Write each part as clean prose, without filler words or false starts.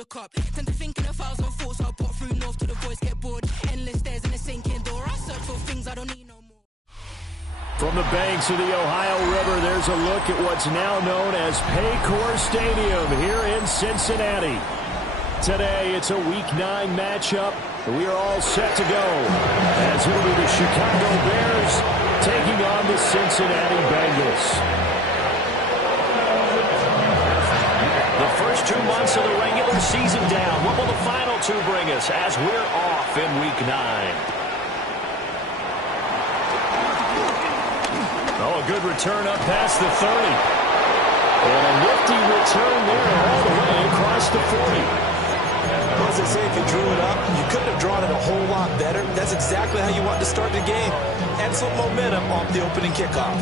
shook up. Tend to think in 1,000 thoughts. I bought through north till the voice get bored. Endless stairs in a sinking door. I search for things I don't need no more. From the banks of the Ohio River, there's a look at what's now known as Paycor Stadium here in Cincinnati. Today, it's a Week 9 matchup. We are all set to go as it'll be the Chicago Bears taking on the Cincinnati Bengals. The first 2 months of the regular season down. What will the final 2 bring us as we're off in Week 9? Oh, a good return up past the 30. And a nifty return there all the way across the 40. As I say, if you drew it up, you couldn't have drawn it a whole lot better. That's exactly how you want to start the game. Excellent momentum off the opening kickoff.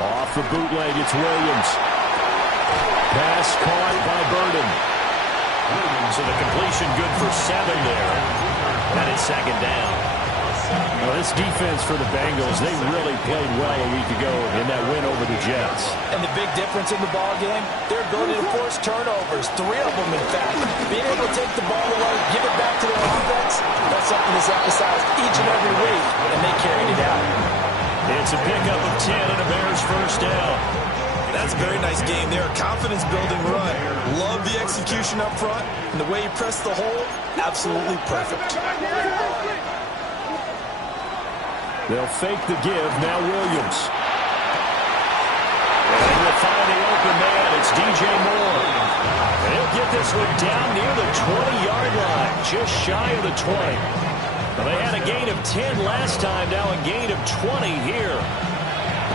Off the bootleg, it's Williams. Pass caught by Burden. So the completion good for 7 there. And it's second down. Well, this defense for the Bengals, they really played well a week ago in that win over the Jets. And the big difference in the ball game, their ability to force turnovers, 3 of them in fact. Being able to take the ball away, give it back to their offense, that's something that's emphasized each and every week, and they carried it out. It's a pickup of 10 and a Bears first down. That's a very nice game there. Confidence-building run. Love the execution up front, and the way he pressed the hole, absolutely perfect. They'll fake the give. Now Williams. And we'll find the open man. It's DJ Moore. And he'll get this one down near the 20-yard line, just shy of the 20. Well, they had a gain of 10 last time, now a gain of 20 here.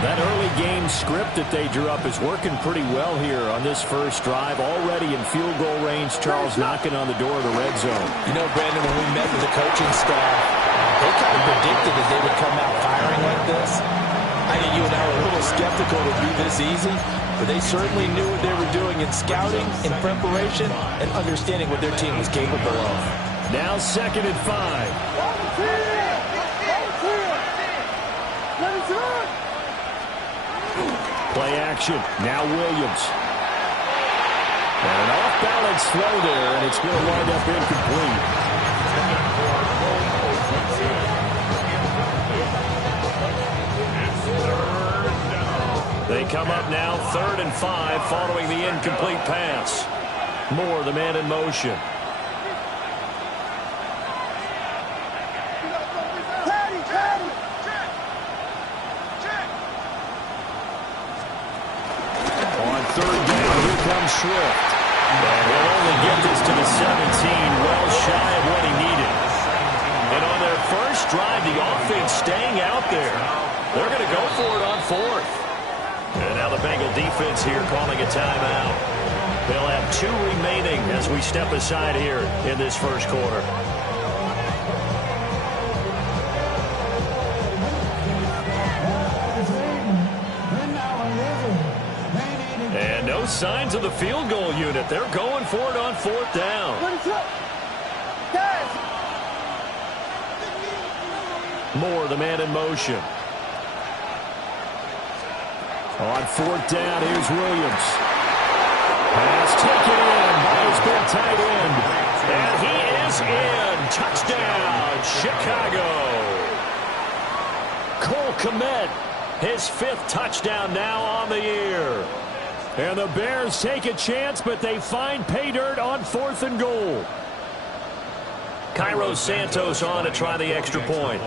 That early game script that they drew up is working pretty well here on this first drive. Already in field goal range, Charles knocking on the door of the red zone. You know, Brandon, when we met with the coaching staff, they kind of predicted that they would come out firing like this. I think you and I were a little skeptical it would be this easy, but they certainly knew what they were doing in scouting, in preparation, and understanding what their team was capable of. Now 2nd and 5. Play action. Now Williams. And an off-balance throw there, and it's going to wind up incomplete. They come up now 3rd and 5 following the incomplete pass. Moore, the man in motion. On 3rd down, here comes Swift. And he'll only get this to the 17, well shy of what he needed. And on their first drive, the offense staying out there. They're going to go for it on 4th. And now the Bengal defense here calling a timeout. They'll have 2 remaining as we step aside here in this first quarter. And no signs of the field goal unit. They're going for it on 4th down. Moore, the man in motion. On 4th down, here's Williams. Pass taken in by his big tight end. And he is in. Touchdown, Chicago. Cole Kmet, his 5th touchdown now on the year. And the Bears take a chance, but they find pay dirt on 4th and goal. Cairo Santos on to try the extra point.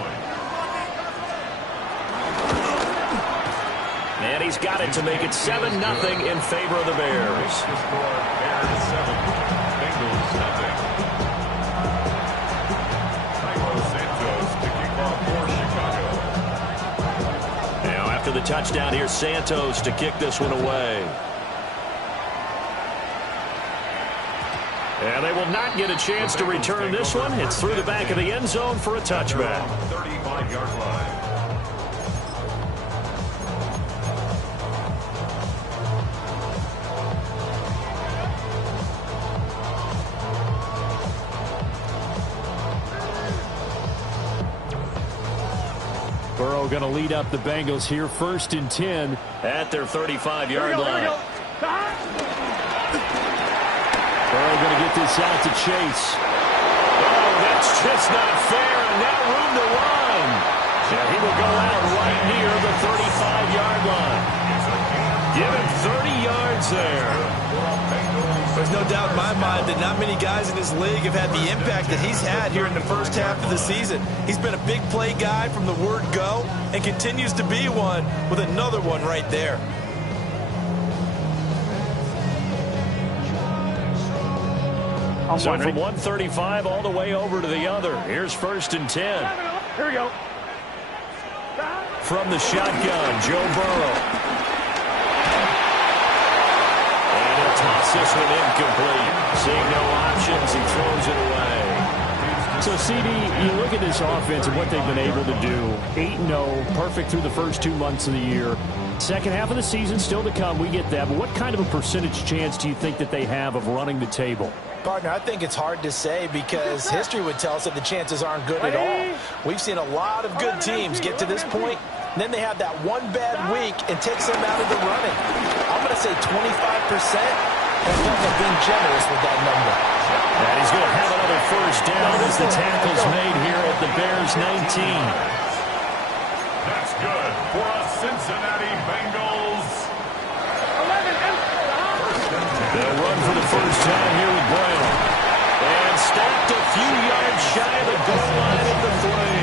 And he's got it to make it 7-0 in favor of the Bears. Now after the touchdown, here's Santos to kick this one away. And they will not get a chance to return this one. It's through the back of the end zone for a touchback. 35-yard line. Burrow going to lead up the Bengals here, 1st and 10 at their 35-yard line. Burrow going to get this out to Chase. Oh, that's just not fair, and now room to run. And he will go out right near the 35-yard line. Give him 30 yards there. There's no doubt in my mind that not many guys in this league have had the impact that he's had here in the first half of the season. He's been a big play guy from the word go and continues to be one with another one right there. So from 135 all the way over to the other. Here's 1st and 10. Here we go. From the shotgun, Joe Burrow. Toss this one incomplete. Seeing no options, he throws it away. So, CD, you look at this offense and what they've been able to do. 8-0, perfect through the first 2 months of the year. Second half of the season still to come, we get that. But what kind of a percentage chance do you think that they have of running the table? Partner, I think it's hard to say because history would tell us that the chances aren't good at all. We've seen a lot of good teams get to this point, and then they have that one bad week and takes them out of the running. I'm going to say 25%, and I'm being generous with that number. And he's going to have another first down as the tackle's made here at the Bears 19. That's good for a Cincinnati Bengals. They'll run for the first time here with Brown. And stopped a few yards shy of the goal line at the 3.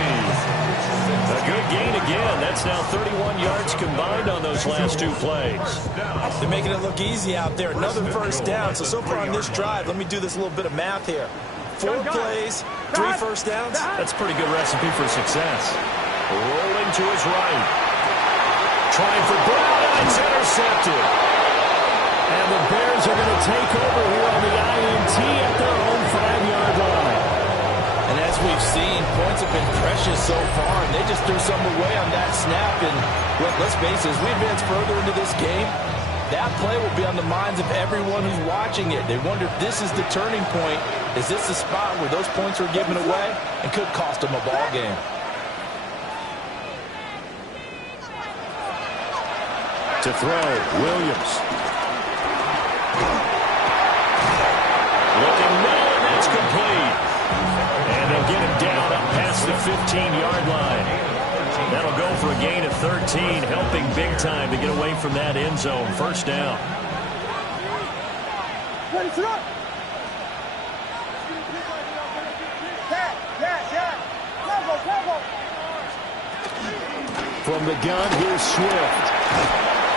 A good gain again. That's now 31 yards combined on those last 2 plays. They're making it look easy out there. Another first down. So far on this drive, let me do this little bit of math here. 4 plays, 3 first downs. That's a pretty good recipe for success. Rolling to his right. Trying for Brown, and it's intercepted. And the Bears are going to take over here on the INT at their own 5-yard line. And as we've seen, points have been precious so far, and they just threw some away on that snap. And let's face it, as we advance further into this game, that play will be on the minds of everyone who's watching it. They wonder if this is the turning point. Is this the spot where those points are given away and could cost them a ball game? To throw, Williams. Looking middle, and that's complete. And they'll get him down up past the 15-yard line. That'll go for a gain of 13, helping big time to get away from that end zone. First down. From the gun, here's Swift.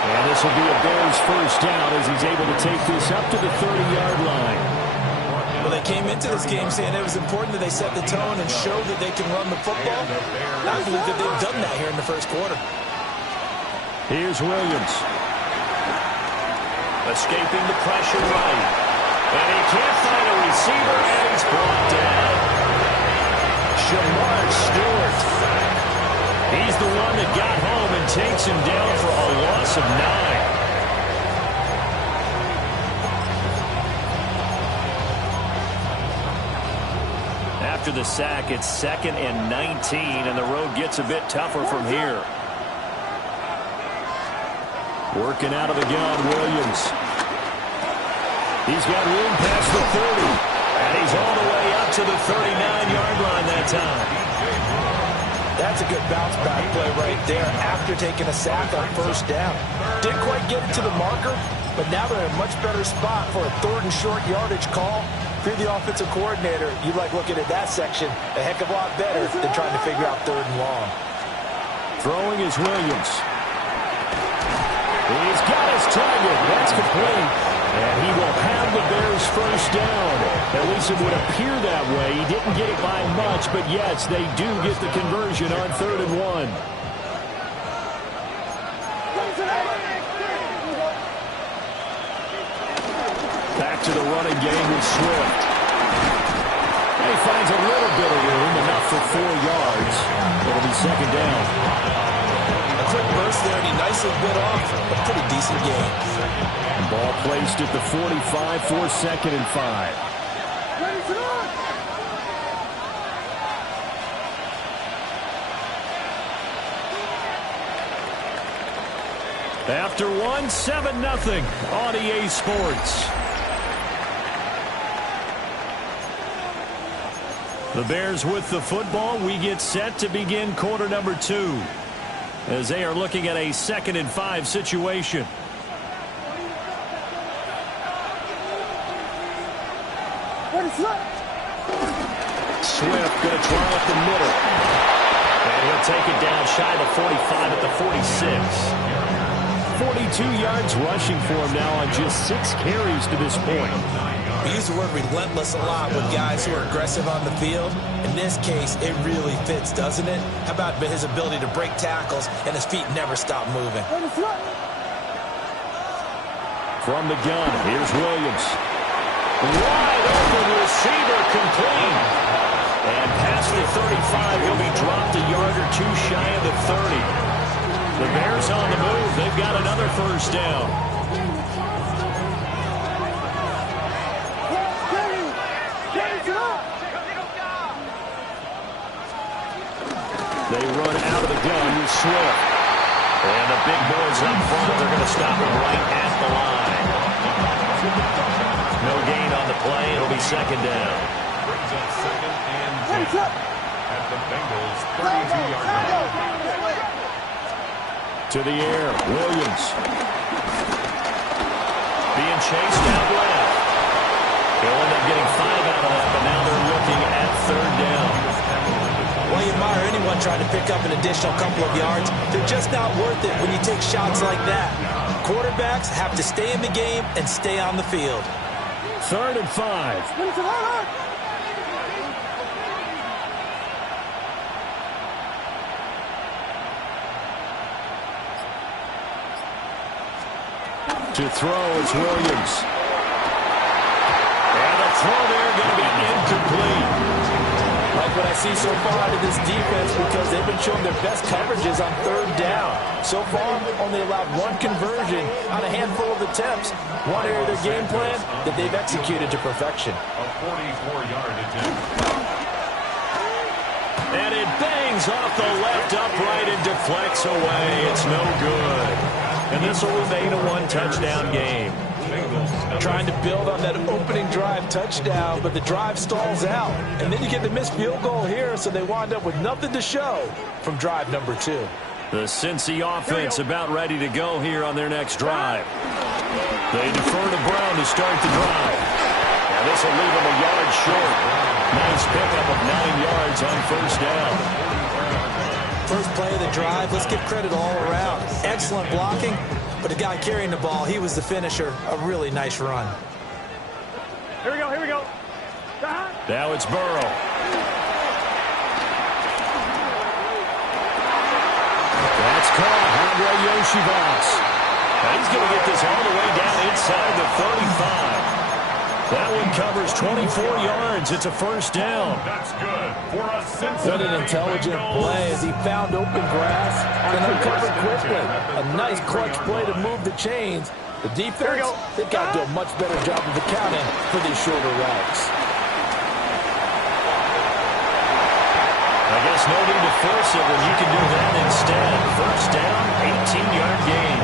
And this will be a Bears first down as he's able to take this up to the 30-yard line. Well, they came into this game saying it was important that they set the tone and show that they can run the football. I believe that they've done that here in the first quarter. Here's Williams. Escaping the pressure right. And he can't find a receiver, and he's brought down. Shamar Stewart. He's the one that got home and takes him down for a loss of 9. After the sack, it's 2nd and 19, and the road gets a bit tougher from here. Working out of the gun, Williams. He's got room past the 30. And he's all the way up to the 39-yard line that time. That's a good bounce-back play right there after taking a sack on first down. Didn't quite get it to the marker, but now they're in a much better spot for a 3rd and short yardage call. If you're the offensive coordinator, you like looking at that section a heck of a lot better than trying to figure out 3rd and long. Throwing is Williams. He's got his target. That's complete. And he will have the Bears first down. At least it would appear that way. He didn't get it by much, but yes, they do get the conversion on 3rd and 1. Back to the running game with Swift. And he finds a little bit of room, enough for 4 yards. It'll be 2nd down. A quick burst there, and he nicely bit off a pretty decent game. Ball placed at the 45 for 2nd and 5. After one, 7-0 on EA Sports. The Bears with the football. We get set to begin quarter number 2 as they are looking at a 2nd and 5 situation. Swift going to try up the middle. And he'll take it down shy of the 45 at the 46. 42 yards rushing for him now on just 6 carries to this point. We use the word relentless a lot with guys who are aggressive on the field. In this case, it really fits, doesn't it? How about his ability to break tackles and his feet never stop moving? From the gun, here's Williams. Wide open receiver, complete. And past the 35, he'll be dropped a yard or 2 shy of the 30. The Bears on the move. They've got another first down. They run out of the gun with Swift. And the big boys up front, they're going to stop him right at the line. No gain on the play. It'll be 2nd down. Brings up 2nd and 10 at the Bengals 32-yard line. To the air, Williams. Being chased out left. He'll end up getting 5 out of that, but now they're looking at 3rd down. Well, you admire anyone trying to pick up an additional couple of yards. They're just not worth it when you take shots like that. Quarterbacks have to stay in the game and stay on the field. 3rd and 5. To throw is Williams. And the throw there going to be incomplete. Like what I see so far out of this defense, because they've been showing their best coverages on 3rd down. So far, only allowed 1 conversion on a handful of attempts. One area of their game plan that they've executed to perfection. A 44-yard attempt. And it bangs off the left upright and deflects away. It's no good. And this will remain a 1-touchdown game. Trying to build on that opening drive touchdown, but the drive stalls out. And then you get the missed field goal here, so they wind up with nothing to show from drive number 2. The Cincy offense about ready to go here on their next drive. They defer to Brown to start the drive. And this will leave them a yard short. Nice pickup of 9 yards on 1st down. First play of the drive, let's give credit all around. Excellent blocking, but the guy carrying the ball, he was the finisher. A really nice run. Here we go, here we go. Now it's Burrow. That's caught. Andre Yoshivas. He's going to get this all the way down inside the 35. That one covers 24 yards. It's a 1st down. That's good for a Cincinnati. What an intelligent play as he found open grass and uncovered quickly. A nice clutch play to move the chains. The defense, they've got to do a much better job of accounting for these shorter routes. I guess no need to force it when you can do that instead. 1st down, 18-yard gain.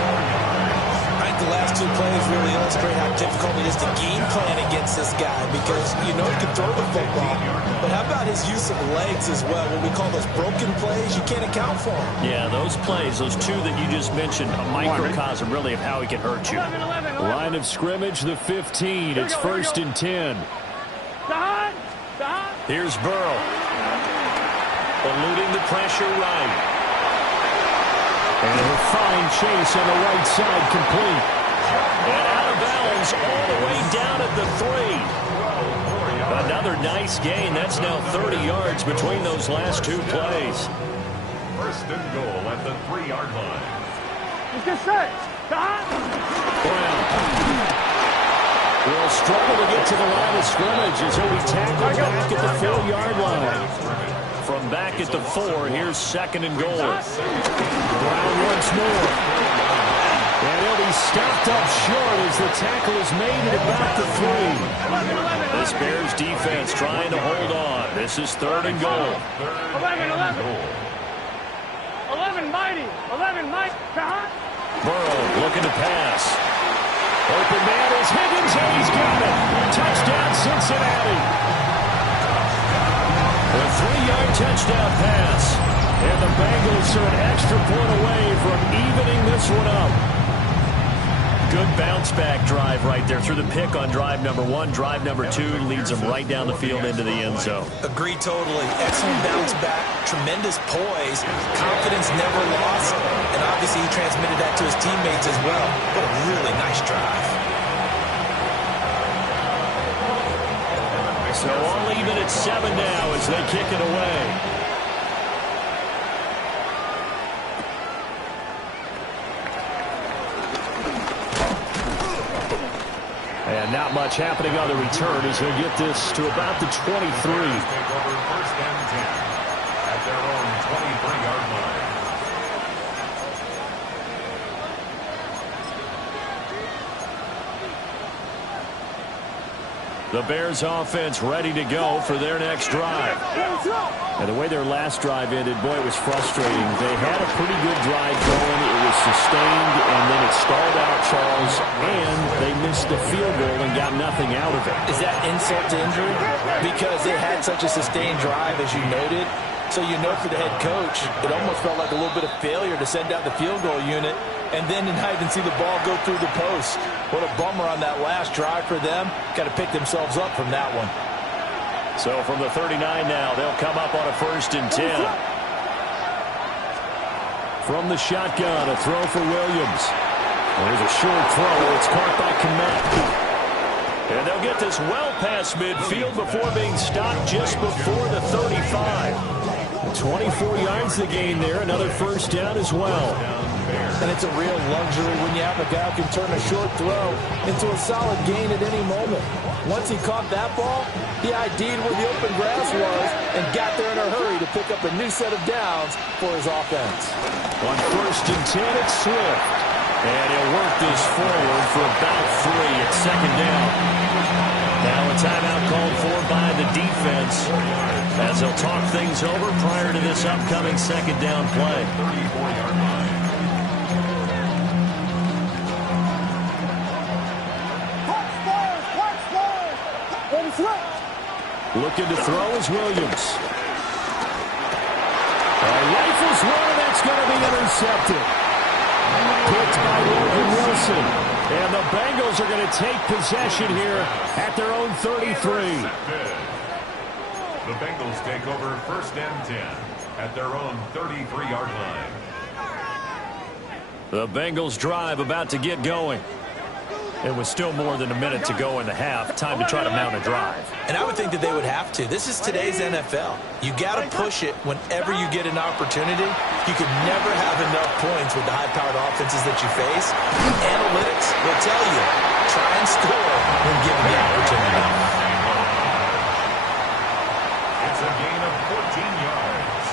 I think the last 2 plays really illustrate how difficult it is to game plan against this guy, because you know he can throw the football, but how about his use of legs as well? What we call those broken plays, you can't account for them. Yeah, those plays, those 2 that you just mentioned, a microcosm really of how he can hurt you. 11. Line of scrimmage, the 15. It's 1st and 10. Here's Burrow. Eluding the pressure right. And a fine chase on the right side, complete. And out of bounds all the way down at the 3. Another nice gain. That's now 30 yards between those last 2 plays. 1st and goal at the 3-yard line. Brown will struggle to get to the line of scrimmage as he'll be tackled back at the 4-yard line. From back at the 4, here's 2nd and goal. Brown once more. And he'll be stopped up short as the tackle is made at about the 3. This Bears defense trying to hold on. This is 3rd and goal. 11. 11 mighty. 11 mighty. Burrow looking to pass. Open man is Higgins, and he's got it. Touchdown, Cincinnati. A 3-yard touchdown pass. And the Bengals are an extra point away from evening this one up. Good bounce-back drive right there. Through the pick on drive number 1. Drive number 2 leads them right down the field into the end zone. Agree totally. Excellent bounce-back. Tremendous poise. Confidence never lost. And obviously he transmitted that to his teammates as well. What a really nice drive. So all even at 7 now as they kick it away. And not much happening on the return as they get this to about the 23. Take over first and 10 at their own 23-yard line. The Bears offense ready to go for their next drive. And the way their last drive ended, boy, it was frustrating. They had a pretty good drive going. It was sustained, and then it stalled out, Charles, and they missed the field goal and got nothing out of it. Is that insult to injury? Because they had such a sustained drive, as you noted. So you know for the head coach, it almost felt like a little bit of failure to send out the field goal unit and then not even see the ball go through the post. What a bummer on that last drive for them. Got to pick themselves up from that one. So from the 39 now, they'll come up on a 1st and 10. From the shotgun, a throw for Williams. There's a short throw. It's caught by Kmet. And they'll get this well past midfield before being stopped just before the 35. 24 yards the gain there. Another 1st down as well. And it's a real luxury when you have a guy who can turn a short throw into a solid gain at any moment. Once he caught that ball, he ID'd where the open grass was and got there in a hurry to pick up a new set of downs for his offense. On 1st and 10, it's Swift. And he'll work this forward for about 3 at 2nd down. Now a timeout called for by the defense as they'll talk things over prior to this upcoming 2nd down play. 34-yard line. Looking to throw is Williams. Rifles one, that's going to be intercepted. Picked by Logan Wilson. And the Bengals are going to take possession here at their own 33. The Bengals take over 1st and 10 at their own 33-yard line. The Bengals drive about to get going. It was still more than a minute to go in the half. Time to try to mount a drive. And I would think that they would have to. This is today's NFL. You got to push it whenever you get an opportunity. You could never have enough points with the high-powered offenses that you face. Analytics will tell you, try and score when given the opportunity. It's a gain of 14 yards.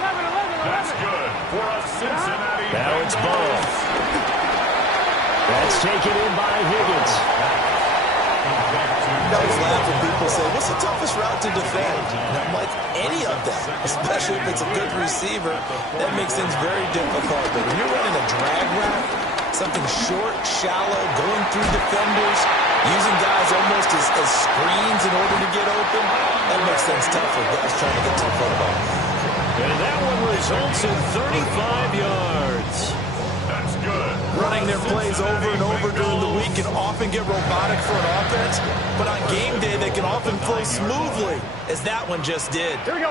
11. That's good for a Cincinnati. Now it's Burrow. That's taken in by Higgins. I always laugh when people say, what's the toughest route to defend? And I'm like, any of them, especially if it's a good receiver. That makes things very difficult. But when you're running a drag route, something short, shallow, going through defenders, using guys almost as screens in order to get open, that makes things tough for guys trying to get to the football. And that one results in 35 yards. That's good. Running their plays over and over during the week can often get robotic for an offense, but on game day they can often flow smoothly, as that one just did. Here we go.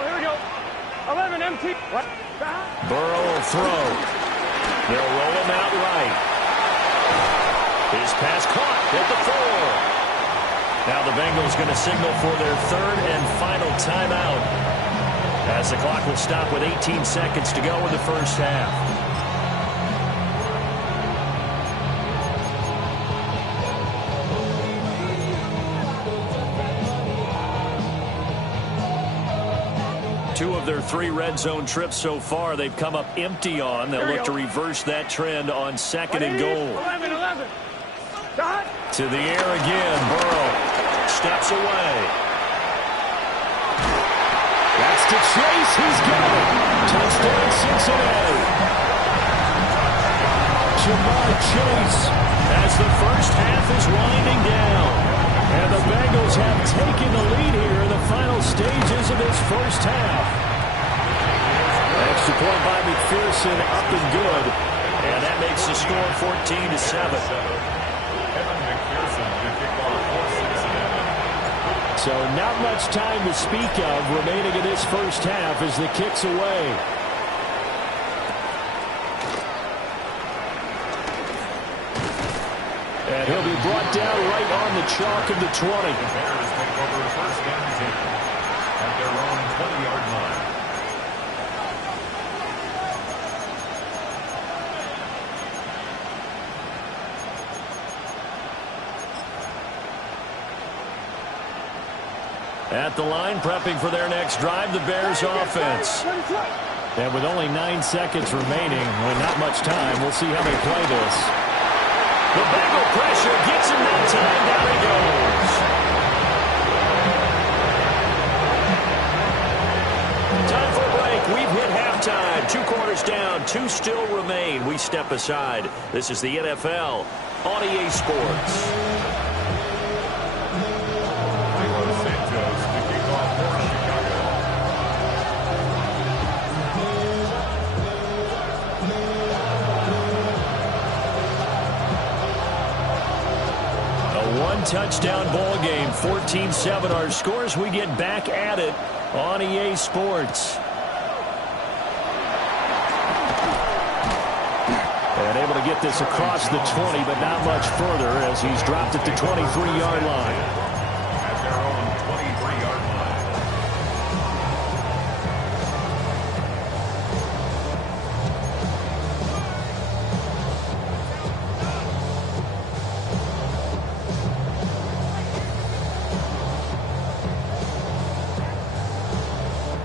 11 empty. What? Burrow will throw. They'll roll him out right. His pass caught at the 4. Now the Bengals going to signal for their 3rd and final timeout, as the clock will stop with 18 seconds to go in the first half. Two of their 3 red zone trips so far, they've come up empty on. They'll look to reverse that trend on 2nd and goal. 11. Shot. To the air again. Burrow steps away. That's to Chase. He's got it. Touchdown, Cincinnati. Ja'Marr Chase as the first half is winding down. And the Bengals have taken the lead here in the final stages of this first half. Extra point by McPherson, up and good. And that makes the score 14-7. Kevin McPherson to kick off for Cincinnati. So not much time to speak of remaining in this first half as the kick's away. And he'll be brought down right on the chalk of the 20. The Bears take over first and 10 at their own 20-yard line. At the line, prepping for their next drive, the Bears offense. And with only 9 seconds remaining, with not much time, we'll see how they play this. The Bengal pressure gets him that time. Down he goes. Time for a break. We've hit halftime. 2 quarters down. 2 still remain. We step aside. This is the NFL on EA Sports. Touchdown ball game, 14-7 our scores. We get back at it on EA Sports. And able to get this across the 20, but not much further as he's dropped at the 23-yard line. At their own 23-yard line.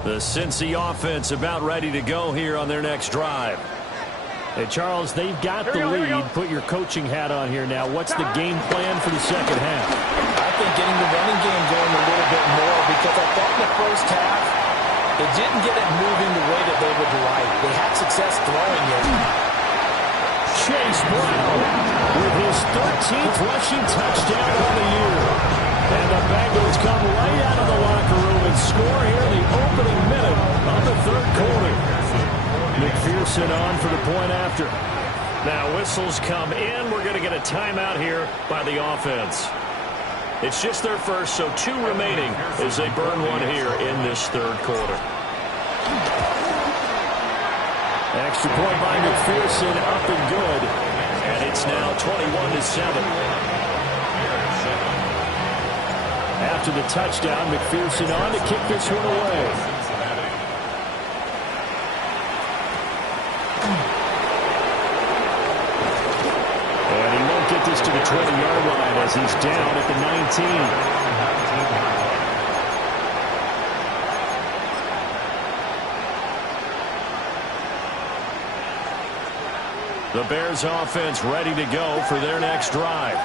The Cincy offense about ready to go here on their next drive. Hey, Charles, they've got the lead. Put your coaching hat on here now. What's the game plan for the second half? I think getting the running game going a little bit more, because I thought in the first half they didn't get it moving the way that they would like. They had success throwing it. Chase Brown with his 13th rushing touchdown on the year. And the Bengals come right out of the locker room and score here in the opening minute of the third quarter. McPherson on for the point after. Now whistles come in. We're going to get a timeout here by the offense. It's just their first, so 2 remaining as they burn one here in this third quarter. Extra point by McPherson, up and good. And it's now 21-7. After the touchdown, McPherson on to kick this one away. And he won't get this to the 20-yard line as he's down at the 19. The Bears offense ready to go for their next drive.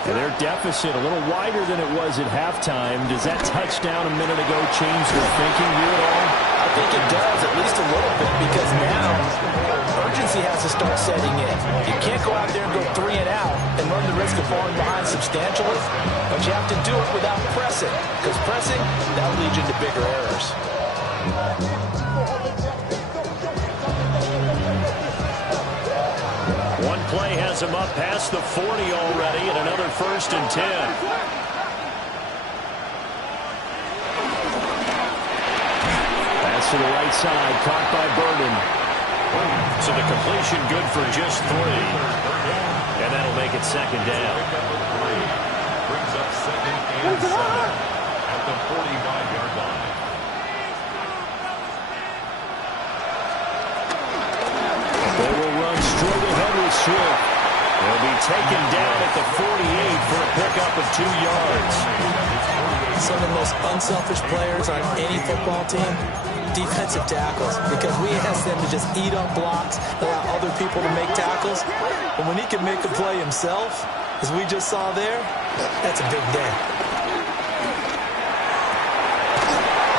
And their deficit a little wider than it was at halftime. Does that touchdown a minute ago change their thinking here at all? I think it does, at least a little bit, because now urgency has to start setting in. You can't go out there and go 3 and out and run the risk of falling behind substantially, but you have to do it without pressing, because pressing, that'll lead you into bigger errors. One play has him up past the 40 already, and another 1st and 10. Pass to the right side, caught by Burden. So the completion good for just 3. And that'll make it second down. Brings up 2nd and 7 at the 45-yard line. They will run straight ahead with Swift. They'll be taken down at the 48 for a pickup of 2 yards. Some of the most unselfish players on any football team, defensive tackles, because we ask them to just eat up blocks, allow other people to make tackles. But when he can make a play himself, as we just saw there, that's a big day.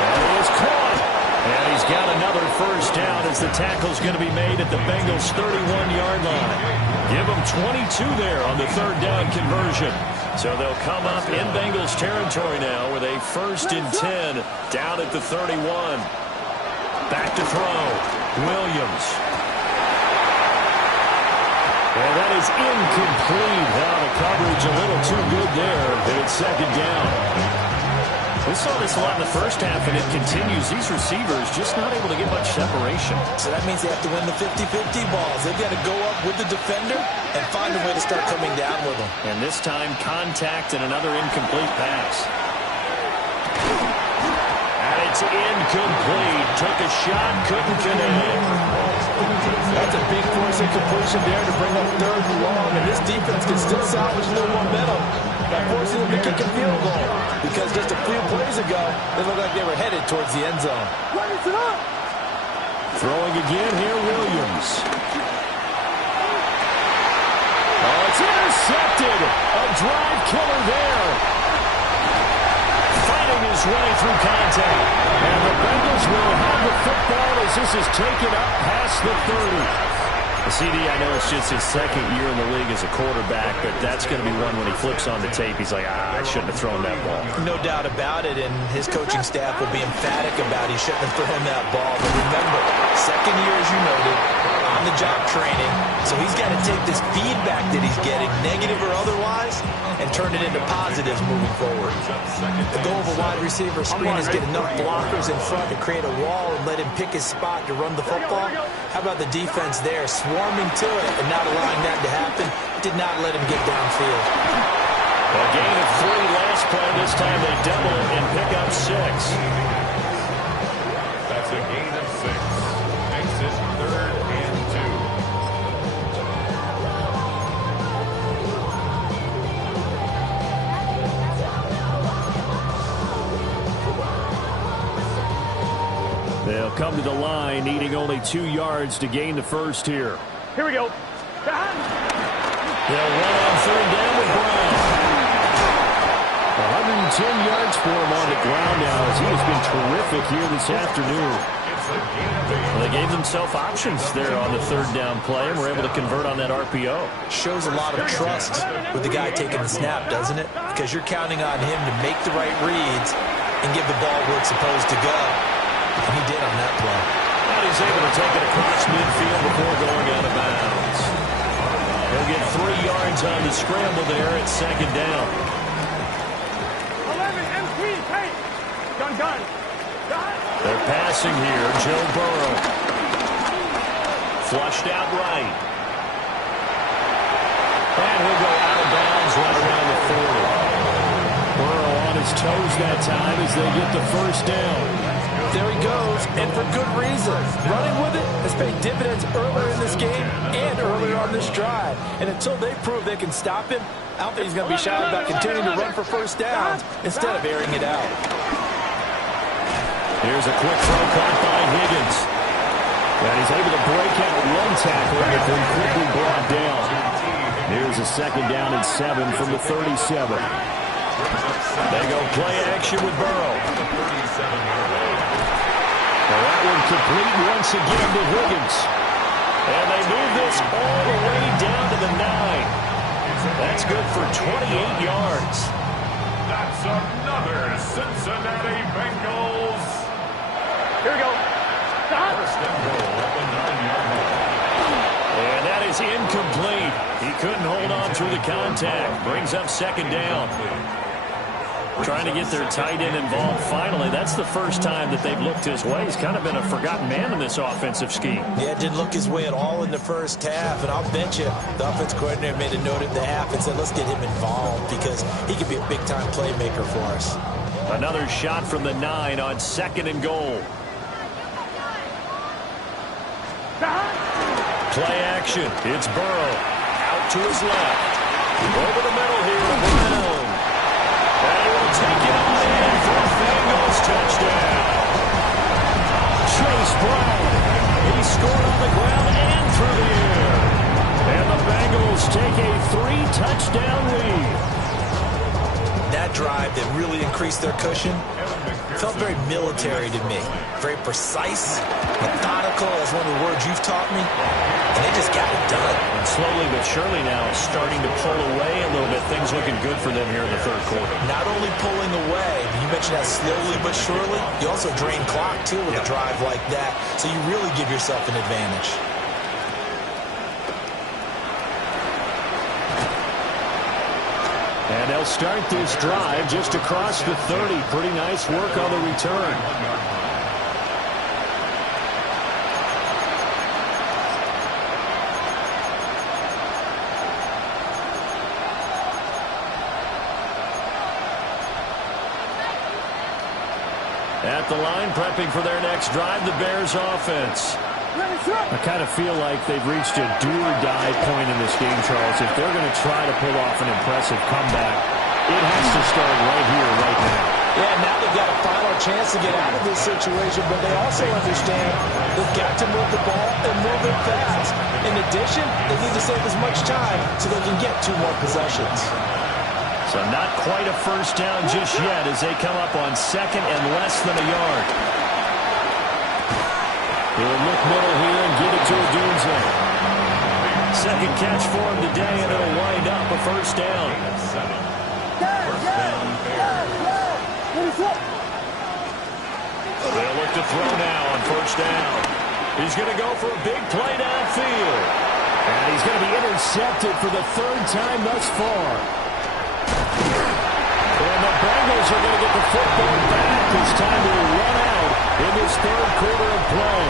And he is caught. And he's got another first down as the tackle's going to be made at the Bengals' 31-yard line. Give them 22 there on the third down conversion. So they'll come up in Bengals territory now with a 1st and 10 down at the 31. Back to throw. Williams. And that is incomplete. Now the coverage a little too good there, and it's 2nd down. We saw this a lot in the first half, and it continues. These receivers just not able to get much separation. So that means they have to win the 50-50 balls. They've got to go up with the defender and find a way to start coming down with them. And this time, contact and another incomplete pass. And it's incomplete. Took a shot, couldn't connect. That's a big force incompletion there to bring up 3rd and long, and this defense can still salvage a little momentum by forcing them to kick a field goal, because just a few plays ago, they looked like they were headed towards the end zone. Throwing again here, Williams. Oh, it's intercepted. A drive killer there. Fighting his way through contact. And the Bengals will have the football as this is taken up past the 30. CD, I know it's just his 2nd year in the league as a quarterback, but that's going to be one when he flips on the tape. He's like, I shouldn't have thrown that ball. No doubt about it, and his coaching staff will be emphatic about he shouldn't have thrown that ball. But remember, 2nd year, as you noted, on-the-job training, so he's got to take this feedback that he's getting, negative or otherwise, and turn it into positives moving forward. The goal of a wide receiver screen is get enough blockers in front to create a wall and let him pick his spot to run the football. How about the defense there, swarming to it and not allowing that to happen? Did not let him get downfield. A gain of 3 last play. This time they double it and pick up 6. That's a gain of 6. Makes it 3rd and 2. They'll come to the line, needing only 2 yards to gain the first here. Here we go. They'll run on 3rd down with Brown. 110 yards for him on the ground now as he has been terrific here this afternoon. Well, they gave themselves options there on the 3rd down play and were able to convert on that RPO. Shows a lot of trust with the guy taking the snap, doesn't it? Because you're counting on him to make the right reads and give the ball where it's supposed to go. And he did on that play. And he's able to take it across midfield before going out of bounds. He'll get 3 yards on the scramble there at 2nd down. 11 MT, hey! Gun. They're passing here. Joe Burrow. Flushed out right. And he'll go out of bounds right around the 40. Burrow on his toes that time as they get the 1st down. There he goes, and for good reason. Running with it has paid dividends earlier in this game and earlier on this drive. And until they prove they can stop him, I don't think he's going to be shy about continuing to run for 1st downs instead of airing it out. Here's a quick throw caught by Higgins. And he's able to break out 1 tackle and then quickly brought down. Here's a 2nd down and 7 from the 37. They go play action with Burrow. Well, that one complete once again to Higgins. And they move this all the way down to the 9. That's good for 28 yards. That's another Cincinnati Bengals. Here we go. First and goal at the 9-yard line. And that is incomplete. He couldn't hold on through the contact. Brings up 2nd down. Trying to get their tight end involved finally. That's the first time that they've looked his way. He's kind of been a forgotten man in this offensive scheme. Yeah, it didn't look his way at all in the first half. And I'll bet you the offense coordinator made a note at the half and said, let's get him involved because he could be a big-time playmaker for us. Another shot from the 9 on 2nd and goal. Play action. It's Burrow. Out to his left. Over the middle here to Brown. And he will take it on in for a Bengals touchdown. Chase Brown. He scored on the ground and through the air. And the Bengals take a 3-touchdown lead. That drive that really increased their cushion Felt very military to me. Very precise, methodical. That's one of the words you've taught me. And they just got it done. And slowly but surely now starting to pull away a little bit. Things looking good for them here in the third quarter. Not only pulling away, but you mentioned that slowly but surely. You also drain clock, too, with a drive like that. So you really give yourself an advantage. And they'll start this drive just across the 30. Pretty nice work on the return. At the line, prepping for their next drive, the Bears offense. I kind of feel like they've reached a do-or-die point in this game, Charles. If they're going to try to pull off an impressive comeback, it has to start right here, right now. Yeah, now they've got a final chance to get out of this situation, but they also understand they've got to move the ball and move it fast. In addition, they need to save as much time so they can get 2 more possessions. So not quite a first down just yet as they come up on second and less than a yard. He'll look middle here and give it to Odunze. Second catch for him today, and it'll wind up a first down. They'll look to throw now on first down. He's going to go for a big play downfield. And he's going to be intercepted for the 3rd time thus far. And the Bengals are going to get the football back. It's time to run out in this 3rd quarter of play.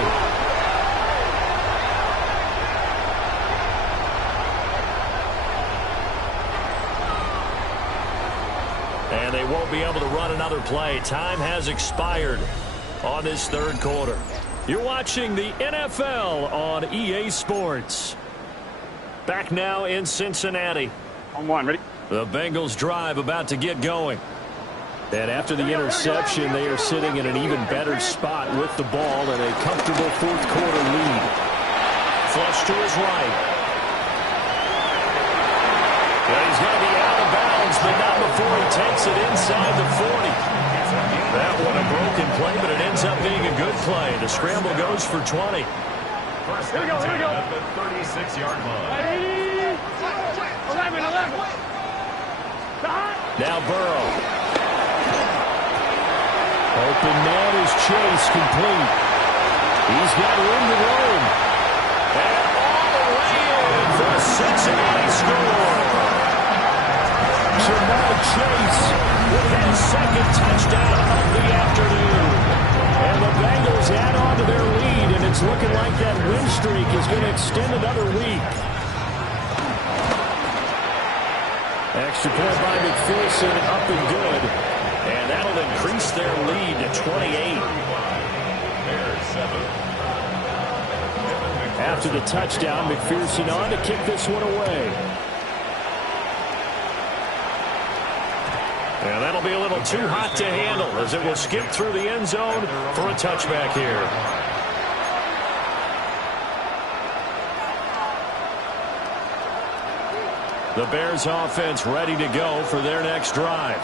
And they won't be able to run another play. Time has expired on this 3rd quarter. You're watching the NFL on EA Sports. Back now in Cincinnati. On 1, ready? The Bengals drive about to get going. And after the interception, they are sitting in an even better spot with the ball and a comfortable 4th quarter lead. Flush to his right. And he's going to be out of bounds, but not before he takes it inside the 40. That one a broken play, but it ends up being a good play. The scramble goes for 20. First and 10 at the 36-yard line. 11. Now Burrow. Open man is Chase, complete. He's got room to roam. And all the way in for a Cincinnati score. Jamar Chase with his 2nd touchdown of the afternoon. And the Bengals add on to their lead, and it's looking like that win streak is going to extend another week. Extra point by McPherson, up and good. And that'll increase their lead to 28. After the touchdown, McPherson on to kick this one away. And that'll be a little too hot to handle as it will skip through the end zone for a touchback here. The Bears offense ready to go for their next drive.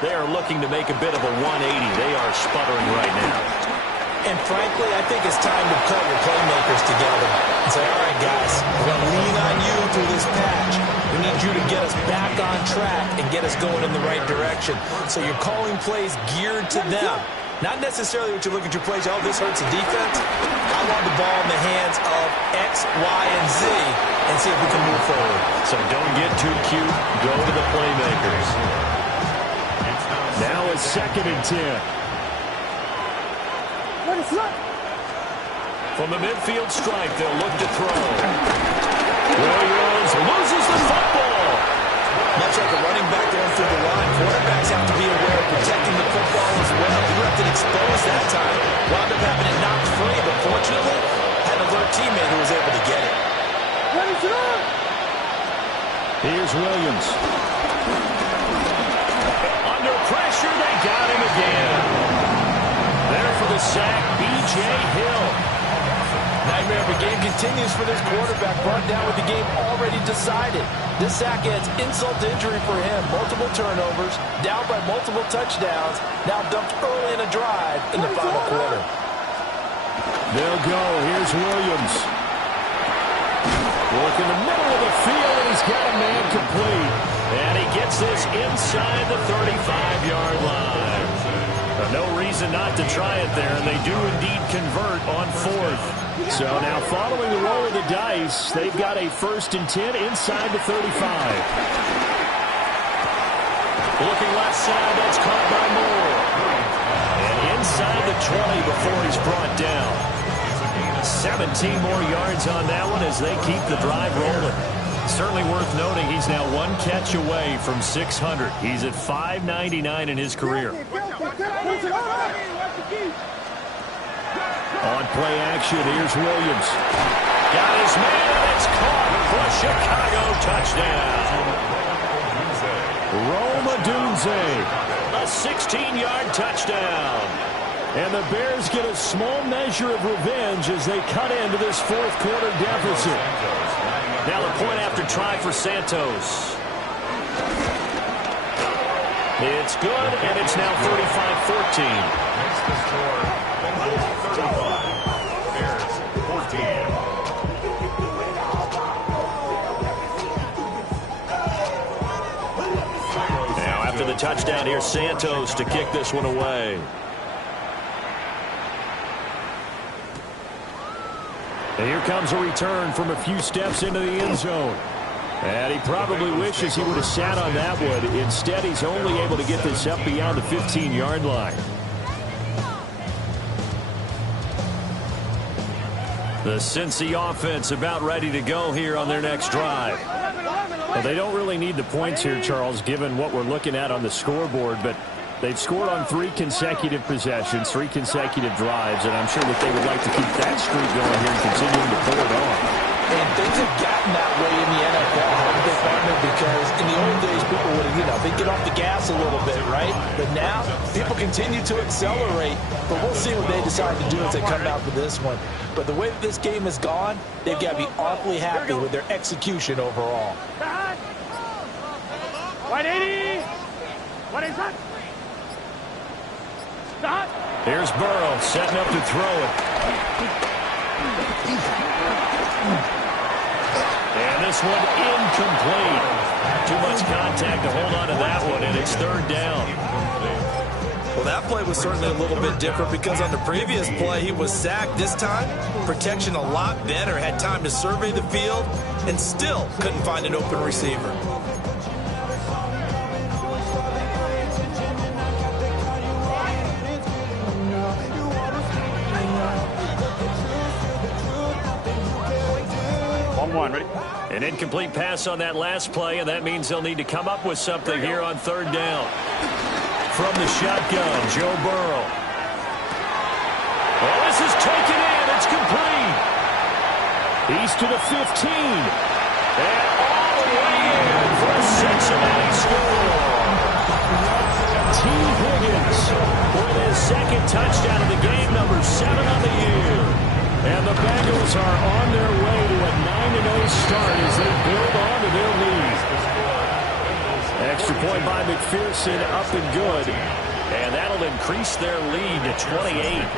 They are looking to make a bit of a 180. They are sputtering right now. And frankly, I think it's time to pull your playmakers together and say, all right, guys, we're going to lean on you through this patch. We need you to get us back on track and get us going in the right direction. So you're calling plays geared to them. Not necessarily what you look at your plays, oh, this hurts the defense. I want the ball in the hands of X, Y, and Z and see if we can move forward. So don't get too cute. Go to the playmakers. Now it's 2nd and 10. From the midfield stripe, they'll look to throw. Williams loses the football. Much like a running back going through the line, quarterbacks have to be aware of protecting the football as well. He left it exposed that time. Wound up having it knocked free, but fortunately, had an alert teammate who was able to get it. Here's Williams. Under pressure, they got him again. There for the sack, B.J. Hill. Nightmare of a game continues for this quarterback, brought down with the game already decided. This sack adds insult to injury for him. Multiple turnovers, down by multiple touchdowns, now dumped early in a drive in the final quarter. They'll go. Here's Williams. Look in the middle of the field, and he's got a man complete. And he gets this inside the 35-yard line. No reason not to try it there, and they do indeed convert on fourth. So now following the roll of the dice, they've got a 1st and 10 inside the 35. Looking left side, that's caught by Moore. And inside the 20 before he's brought down. 17 more yards on that one as they keep the drive rolling. Certainly worth noting he's now 1 catch away from 600. He's at 599 in his career. On play action, here's Williams. Got his man, and it's caught for Chicago touchdown. Rome Odunze, a 16-yard touchdown. And the Bears get a small measure of revenge as they cut into this 4th quarter deficit. Now the point after try for Santos. It's good, and it's now 35-14. Makes the score Bengals 35, Bears 14. Now after the touchdown, here's Santos to kick this one away. And here comes a return from a few steps into the end zone. And he probably wishes he would have sat on that one. Instead, he's only able to get this up beyond the 15-yard line. The Cincy offense about ready to go here on their next drive. Well, they don't really need the points here, Charles, given what we're looking at on the scoreboard, but they've scored on 3 consecutive possessions, 3 consecutive drives, and I'm sure that they would like to keep that streak going here and continuing to pull it on. And things have gotten that way in the NFL, haven't they, partner? Because in the old days, people would, they'd get off the gas a little bit, right? But now, people continue to accelerate, but we'll see what they decide to do as they come out for this one. But the way that this game has gone, they've got to be awfully happy with their execution overall. White 80! What is that? Stop! Here's Burrow setting up to throw it. And this one incomplete. Too much contact to hold on to that one, and it's 3rd down. Well, that play was certainly a little bit different because on the previous play, he was sacked. This time, protection a lot better. Had time to survey the field and still couldn't find an open receiver. Ready? An incomplete pass on that last play, and that means they'll need to come up with something here on 3rd down. From the shotgun, Joe Burrow. Well, this is taken in. It's complete. He's to the 15. And all the way in for a Cincinnati score. T. Higgins with his 2nd touchdown of the game, number 7 on the year. And the Bengals are on their way to a 9-0 start as they build on to their lead. Extra point by McPherson, up and good. And that'll increase their lead to 28.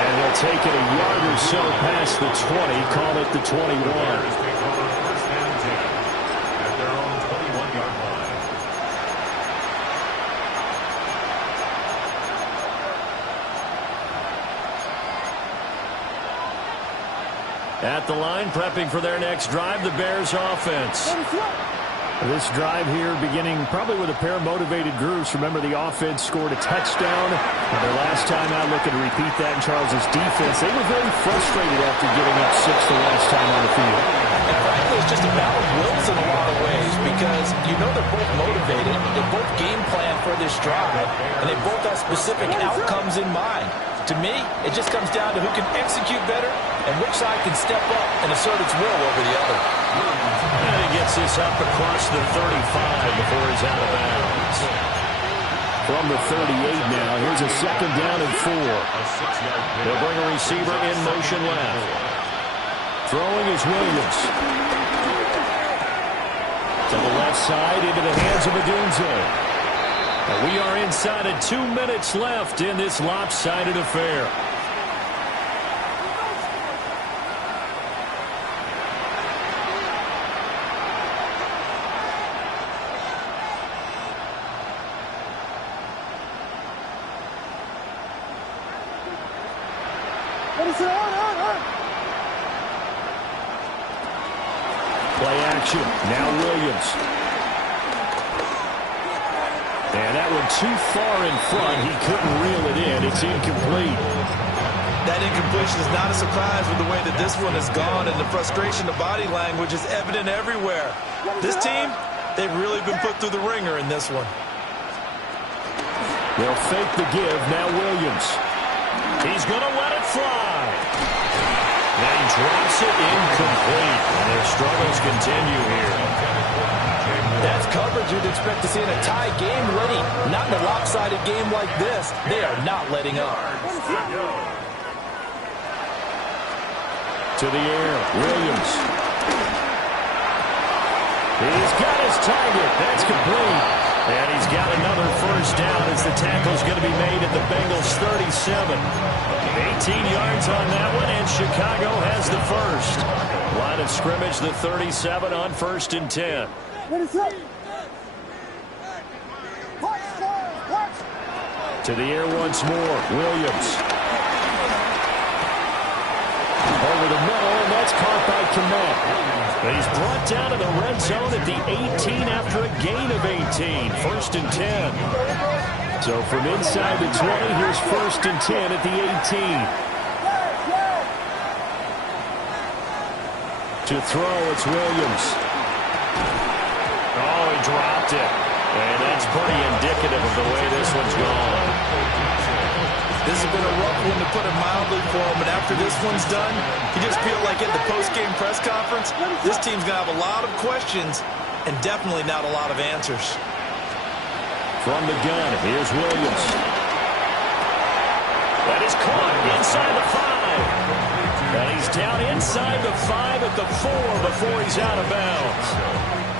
And they'll take it a yard or so past the 20, call it the 21. At the line, prepping for their next drive, the Bears offense. This drive here beginning probably with a pair of motivated groups. Remember, the offense scored a touchdown. Their last time out, looking to repeat that in Charles's defense. They were very frustrated after giving up 6 the last time on the field. And frankly, it's just a battle of wills in a lot of ways because they're both motivated. They both game plan for this drive, and they both have specific outcomes in mind. To me, it just comes down to who can execute better and which side can step up and assert its will over the other. And he gets this this up across the 35 before he's out of bounds. From the 38 now, here's a second down and 4. They'll bring a receiver in motion left. Throwing is Williams. To the left side, into the hands of Odunze. We are inside of 2 minutes left in this lopsided affair. Play action. Now Williams. And that one too far in front. He couldn't reel it in. It's incomplete. That incompletion is not a surprise with the way that this one has gone, and the frustration, the body language is evident everywhere. This team, they've really been put through the ringer in this one. They'll fake the give. Now Williams. He's going to let it fly. And he drops it incomplete. And their struggles continue here. That's coverage you'd expect to see in a tie game late. Not in a lopsided game like this. They are not letting up. To the air, Williams. He's got his target. That's complete. And he's got another first down as the tackle's going to be made at the Bengals 37. 18 yards on that one, and Chicago has the first. Line of scrimmage, the 37 on 1st and 10. To the air once more, Williams. Over the middle, and that's caught by Kmet. He's brought down to the red zone at the 18 after a gain of 18. 1st and 10. So from inside the 20, here's 1st and 10 at the 18. To throw, it's Williams. Oh, he dropped it. And that's pretty indicative of the way this one's gone. This has been a rough one, to put it mildly, for him. And after this one's done, you just feel like at the post-game press conference, this team's going to have a lot of questions and definitely not a lot of answers. From the gun, here's Williams. That is caught inside the 5. And he's down inside the 5 at the 4 before he's out of bounds.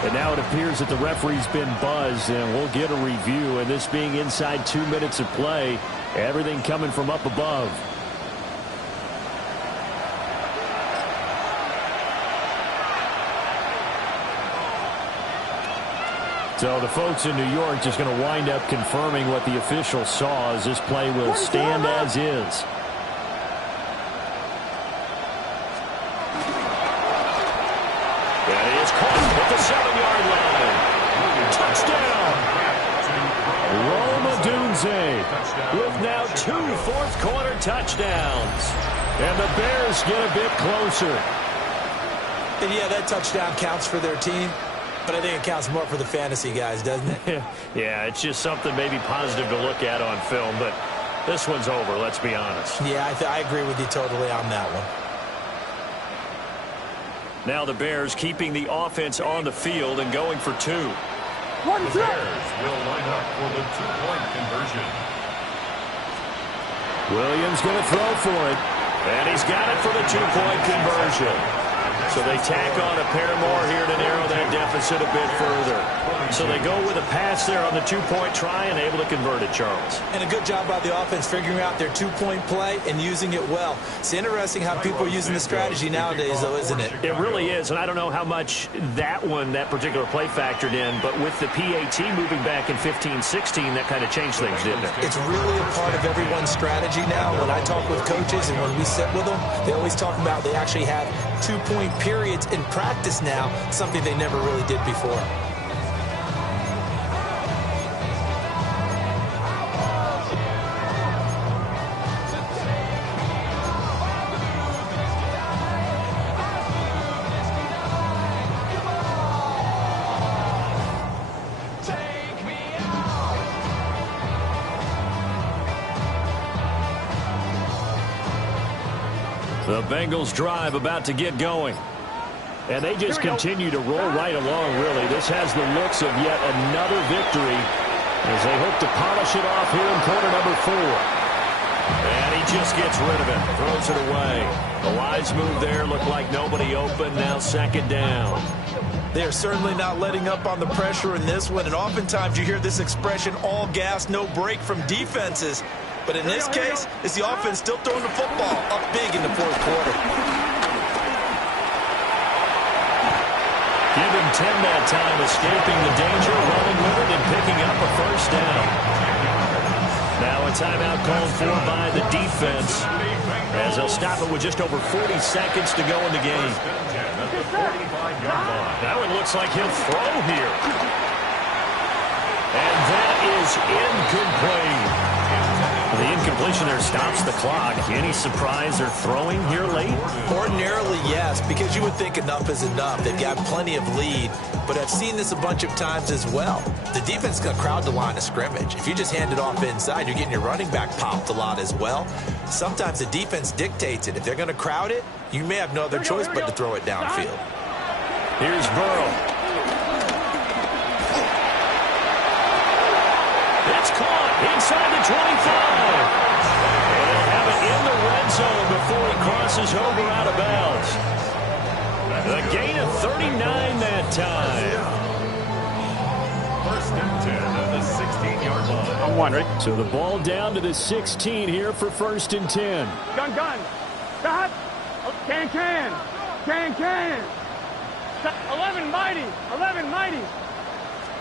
And now it appears that the referee's been buzzed, and we'll get a review. And this being inside 2 minutes of play, everything coming from up above. So the folks in New York just going to wind up confirming what the official saw, as this play will stand as is. That is caught at the 7-yard line. Touchdown. Rome Odunze With now 2 fourth-quarter touchdowns. and the Bears get a bit closer. And yeah, that touchdown counts for their team, but I think it counts more for the fantasy guys, doesn't it? Yeah, it's just something maybe positive to look at on film, but this one's over, let's be honest. Yeah, I agree with you totally on that one. Now the Bears keeping the offense on the field and going for 2. The Bears will line up for the 2-point conversion. Williams going to throw for it. And he's got it for the 2-point conversion. So they tack on a pair more here to narrow that deficit a bit further. So they go with a pass there on the 2-point try and able to convert it, Charles. And a good job by the offense figuring out their 2-point play and using it well. It's interesting how people are using the strategy nowadays, though, isn't it? It really is, and I don't know how much that particular play factored in, but with the PAT moving back in 15-16, that kind of changed things, didn't it? It's really a part of everyone's strategy now. When I talk with coaches and when we sit with them, they always talk about they actually have 2-point periods in practice now, something they never really did before. The Bengals drive about to get going. And they just continue to roll right along, really. This has the looks of yet another victory as they hope to polish it off here in quarter number 4. And he just gets rid of it, throws it away. The wise move there, looked like nobody open, now second down. They're certainly not letting up on the pressure in this one, and oftentimes you hear this expression, all gas, no break from defenses. But in this case, it's the offense still throwing the football up big in the fourth quarter. Give him 10 that time, escaping the danger, running with it, and picking up a first down. Now a timeout called for by the defense as they'll stop it with just over 40 seconds to go in the game. Now it looks like he'll throw here. And that is incomplete. The incompletion there stops the clock. Any surprise they're throwing here late? Ordinarily, yes, because you would think enough is enough. They've got plenty of lead, but I've seen this a bunch of times as well. The defense is going to crowd the line of scrimmage. If you just hand it off inside, you're getting your running back popped a lot as well. Sometimes the defense dictates it. If they're going to crowd it, you may have no other choice but to throw it downfield. Here's Burrow. It's caught inside the 25. And they'll have it in the red zone before he crosses over out of bounds. The gain of 39 that time. First and 10 at the 16-yard line. On one, ready? So the ball down to the 16 here for first and 10. Gun. Stop. Can. 11 mighty.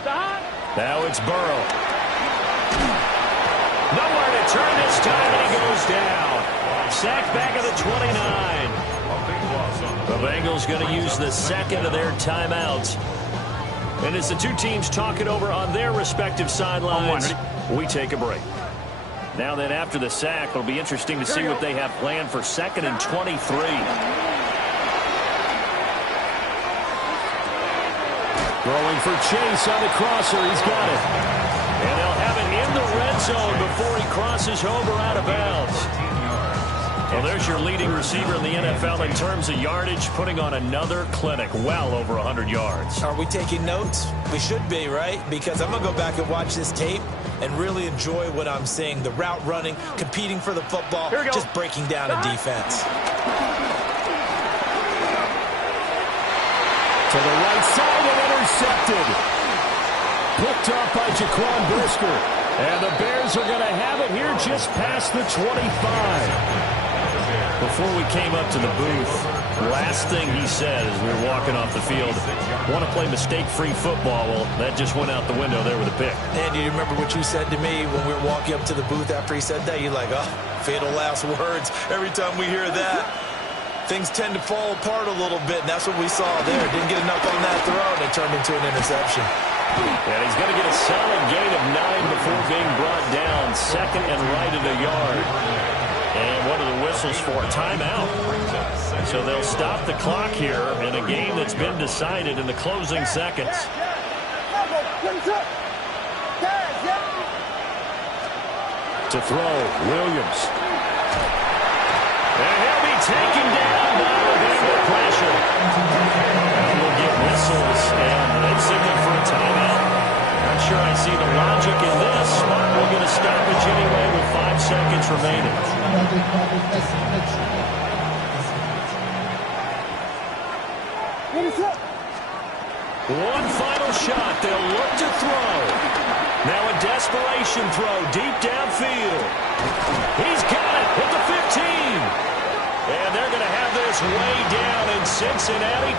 Stop. Now it's Burrow. Nowhere to turn this time, and he goes down. Sacked back at the 29. The Bengals going to use the second of their timeouts. And as the two teams talk it over on their respective sidelines, we take a break. Now then, after the sack, it'll be interesting to see what they have planned for second and 23. Throwing for Chase on the crosser. He's got it. And they'll have it in the red zone before he crosses over out of bounds. Well, there's your leading receiver in the NFL in terms of yardage, putting on another clinic, well over 100 yards. Are we taking notes? We should be, right? Because I'm going to go back and watch this tape and really enjoy what I'm seeing. The route running, competing for the football, just breaking down a defense. To the right side and intercepted. Picked off by Jaquan Brisker. And the Bears are going to have it here just past the 25. Before we came up to the booth, last thing he said as we were walking off the field, want to play mistake-free football. Well, that just went out the window there with a pick. And you remember what you said to me when we were walking up to the booth after he said that? You're like, oh, fatal last words. Every time we hear that, things tend to fall apart a little bit, and that's what we saw there. Didn't get enough on that throw, and it turned into an interception. And he's going to get a solid gain of 9 before being brought down. Second and right at a yard. And what are the whistles for? Timeout. So they'll stop the clock here in a game that's been decided in the closing seconds. To throw, Williams. And he'll be taken down by the pressure. And we'll get whistles, and they signal for a timeout. Not sure I see the logic in this, but we'll get a stoppage anyway with 5 seconds remaining. One final shot. They'll look to throw. Now a desperation throw deep downfield. He's got it at the 15. And they're going to have this way down in Cincinnati.